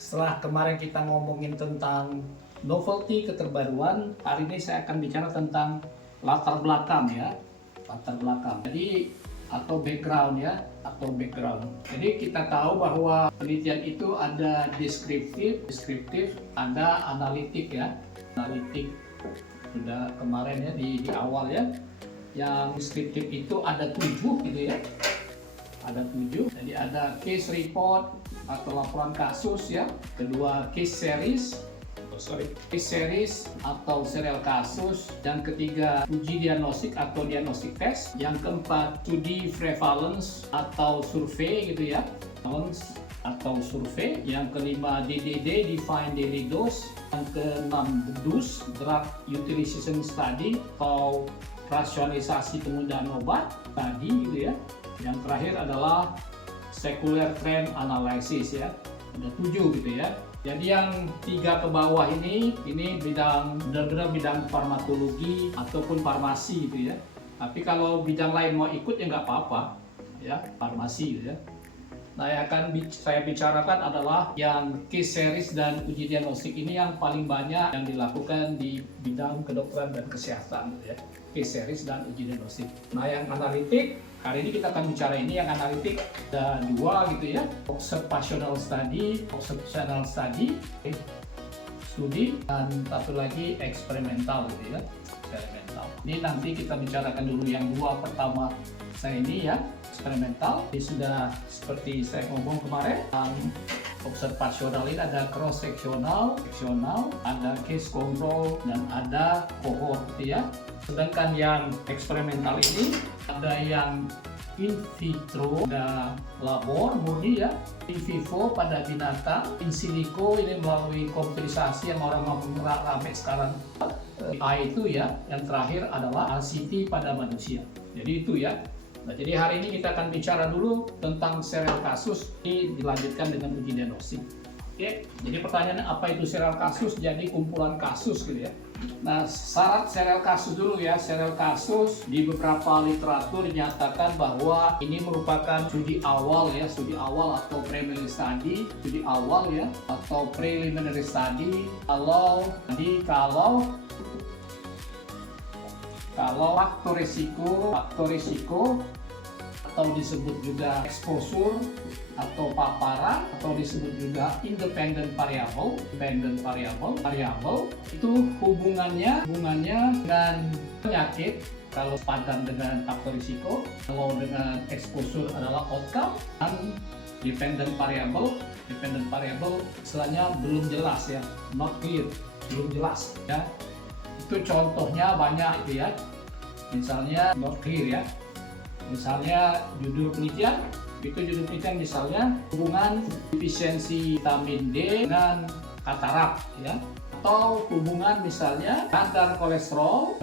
Setelah kemarin kita ngomongin tentang novelty, keterbaruan, hari ini saya akan bicara tentang latar belakang ya. Latar belakang. Jadi atau background ya, atau background. Jadi kita tahu bahwa penelitian itu ada deskriptif, ada analitik ya. Analitik sudah kemarin ya di awal ya. Yang deskriptif itu ada 7 gitu ya. Ada 7. Jadi ada case report atau laporan kasus ya. Kedua case series atau serial kasus. Yang ketiga uji diagnostik atau diagnostic test. Yang keempat studi prevalence atau survei gitu ya. Atau survei. Yang kelima DDD, Defined Daily Dose. Yang keenam DUS, Drug Utilization Study atau rasionalisasi penggunaan obat tadi gitu ya. Yang terakhir adalah secular trend analysis ya. Ada 7 gitu ya. Jadi yang 3 ke bawah ini benar-benar bidang farmakologi ataupun farmasi gitu ya. Tapi kalau bidang lain mau ikut ya nggak apa-apa ya, farmasi gitu ya. Nah, yang akan saya bicarakan adalah yang case series dan uji diagnostik ini yang paling banyak yang dilakukan di bidang kedokteran dan kesehatan gitu ya. Case series dan uji diagnostik. Nah, yang analitik hari ini kita akan bicara ini. Yang analitik ada 2 gitu ya, observational study, studi, dan satu lagi eksperimental gitu ya, eksperimental. Ini nanti kita bicarakan dulu yang 2 pertama saya ini ya, eksperimental. Ini sudah seperti saya ngomong kemarin, observational ini ada cross sectional, ada case control, dan ada cohort gitu ya. Sedangkan yang eksperimental ini ada yang in vitro, ada labor murni ya, in vivo pada binatang, in silico ini melalui komputerisasi yang orang ramai sekarang. itu ya, yang terakhir adalah RCT pada manusia. Jadi itu ya. Nah, jadi hari ini kita akan bicara dulu tentang serial kasus, ini dilanjutkan dengan uji diagnostik. Oke, jadi pertanyaannya apa itu serial kasus? Jadi kumpulan kasus gitu ya. Nah, syarat serial kasus dulu ya. Serial kasus di beberapa literatur dinyatakan bahwa ini merupakan studi awal ya, studi awal atau preliminary study, studi awal ya, atau preliminary study kalau faktor risiko atau disebut juga exposure atau paparan atau disebut juga independent variable itu hubungannya dengan penyakit. Kalau padan dengan faktor risiko, kalau dengan exposure adalah outcome, dan dependent variable istilahnya belum jelas ya, not clear, belum jelas ya. Itu contohnya banyak itu ya, misalnya not clear ya. Misalnya judul penelitian misalnya hubungan efisiensi vitamin D dengan katarak ya, atau hubungan misalnya kadar kolesterol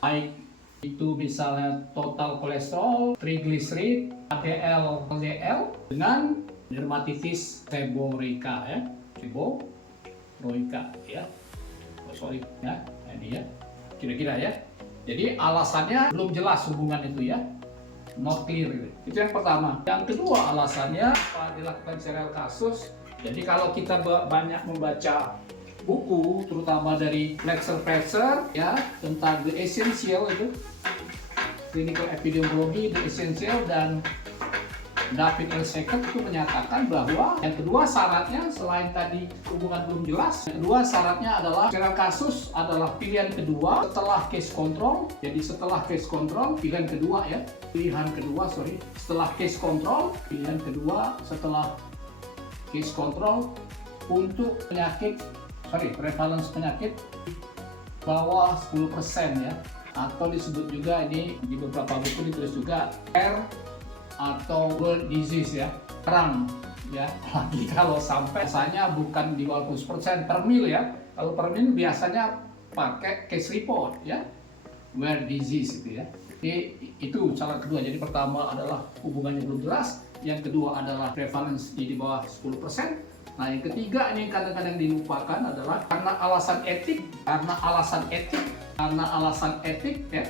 baik itu misalnya total kolesterol, triglycerid, LDL dengan dermatitis seborrheica ya, ya. Ini ya, kira-kira ya. Jadi alasannya belum jelas hubungan itu ya, not clear gitu. Itu yang pertama. Yang kedua alasannya apa dilakukan serial kasus. Jadi kalau kita banyak membaca buku, terutama dari Fletcher ya, tentang The Essential itu, Clinical Epidemiology, The Essential, dan David L. Sackett itu menyatakan bahwa yang kedua syaratnya selain tadi hubungan belum jelas, yang kedua syaratnya adalah serial kasus adalah pilihan kedua setelah case control. Jadi setelah case control pilihan kedua setelah case control untuk prevalence penyakit bawah 10% ya, atau disebut juga ini di beberapa buku ditulis juga atau world disease ya, perang ya. Lagi kalau sampai biasanya bukan di bawah 10% per mil ya. Kalau per mil biasanya pakai case report ya, world disease gitu ya. Jadi itu syarat kedua. Jadi pertama adalah hubungannya belum jelas, yang kedua adalah prevalence di bawah 10%. Nah, yang ketiga ini kadang-kadang dilupakan adalah karena alasan etik ya.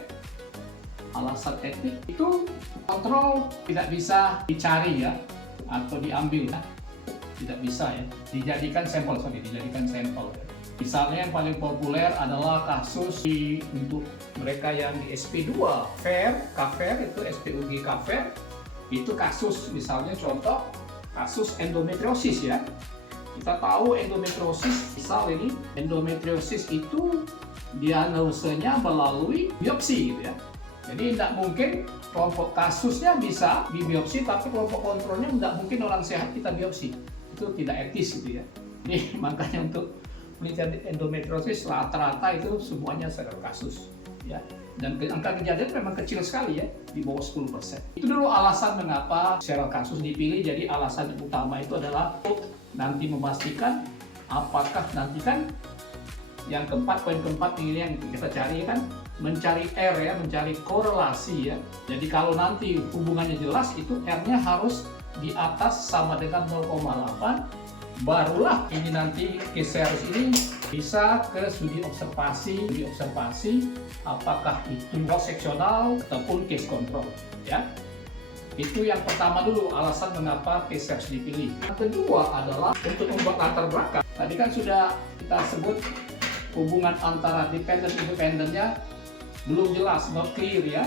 Alasan etik itu kontrol tidak bisa dicari ya, atau diambil ya. tidak bisa ya. Dijadikan sampel. Misalnya yang paling populer adalah kasus untuk mereka yang di SP2, KFER itu SPUG KFER, itu kasus misalnya contoh kasus endometriosis ya. Kita tahu endometriosis, misal ini endometriosis itu diagnosenya melalui biopsi gitu ya. Jadi tidak mungkin kelompok kasusnya bisa di biopsi, tapi kelompok kontrolnya tidak mungkin orang sehat kita biopsi. Itu tidak etis gitu ya. Jadi makanya untuk penelitian endometriosis rata-rata itu semuanya serial kasus ya. Dan angka kejadian memang kecil sekali ya, di bawah 10%. Itu dulu alasan mengapa serial kasus dipilih. Jadi alasan yang utama itu adalah nanti memastikan apakah nanti kan yang keempat, poin keempat ini yang kita cari kan, mencari R ya, mencari korelasi ya. Jadi kalau nanti hubungannya jelas, itu R-nya harus di atas sama dengan 0,8, barulah ini nanti case series ini bisa ke studi observasi apakah itu cross seksional ataupun case control ya. Itu yang pertama dulu alasan mengapa case series dipilih. Yang kedua adalah untuk membuat latar belakang. Tadi kan sudah kita sebut hubungan antara dependent-independentnya belum jelas, not clear ya.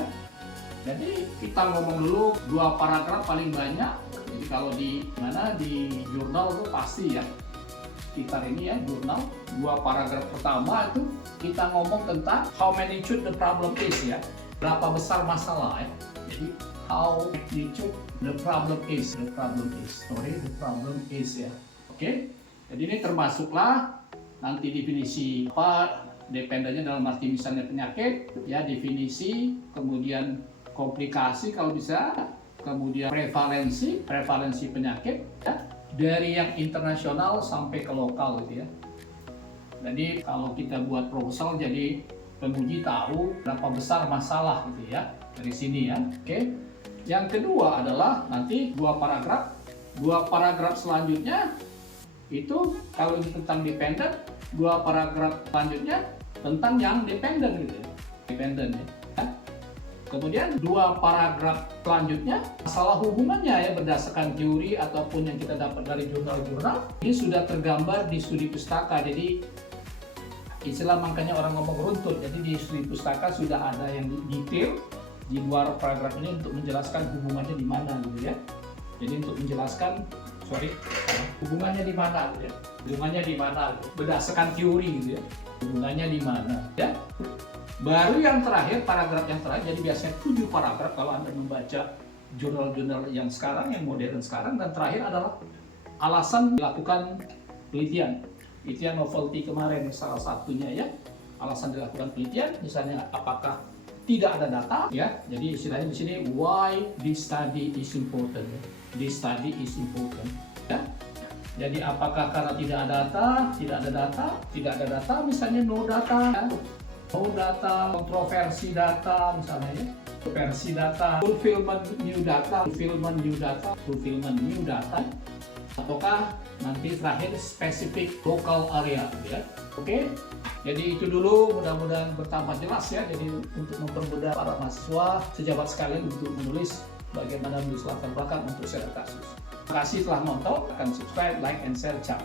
Jadi kita ngomong dulu 2 paragraf paling banyak. Jadi kalau di jurnal itu pasti ya, sekitar ini ya jurnal, 2 paragraf pertama itu kita ngomong tentang how magnitude the problem is ya, berapa besar masalah ya. Jadi how magnitude the problem is ya. Oke. Jadi ini termasuklah nanti definisi apa dependennya dalam arti misalnya penyakit ya, definisi, kemudian komplikasi kalau bisa, kemudian prevalensi penyakit ya, dari yang internasional sampai ke lokal gitu ya. Jadi kalau kita buat proposal, jadi penguji tahu berapa besar masalah gitu ya dari sini ya. Oke. Yang kedua adalah nanti 2 paragraf selanjutnya itu kalau ini tentang dependent, 2 paragraf selanjutnya tentang yang dependent gitu ya. Dependent ya. Kemudian 2 paragraf selanjutnya masalah hubungannya ya, berdasarkan teori ataupun yang kita dapat dari jurnal-jurnal. Ini sudah tergambar di studi pustaka. Jadi istilah makanya orang ngomong runtut. Jadi di studi pustaka sudah ada yang detail di luar paragraf ini untuk menjelaskan hubungannya di mana gitu ya. Jadi untuk menjelaskan hubungannya di mana gitu ya. Hubungannya di mana gitu. Berdasarkan teori gitu ya. Hubungannya di mana ya. Baru yang terakhir, paragraf yang terakhir, jadi biasanya 7 paragraf kalau Anda membaca jurnal-jurnal yang sekarang, yang modern sekarang. Dan terakhir adalah alasan dilakukan penelitian. Itu yang novelty kemarin salah satunya ya. Alasan dilakukan penelitian, misalnya apakah tidak ada data ya. Jadi istilahnya di sini why this study is important. This study is important ya. Jadi apakah karena tidak ada data, misalnya no data ya. No data, kontroversi data misalnya ya. Kontroversi data, fulfillment new data, ataukah nanti terakhir spesifik local area ya. Oke. Jadi itu dulu, mudah-mudahan bertambah jelas ya. Jadi untuk mempermudah para mahasiswa, sejawat sekalian untuk menulis bagaimana menulis latar belakang untuk serial kasus. Terima kasih telah menonton, akan subscribe, like, and share. Ciao.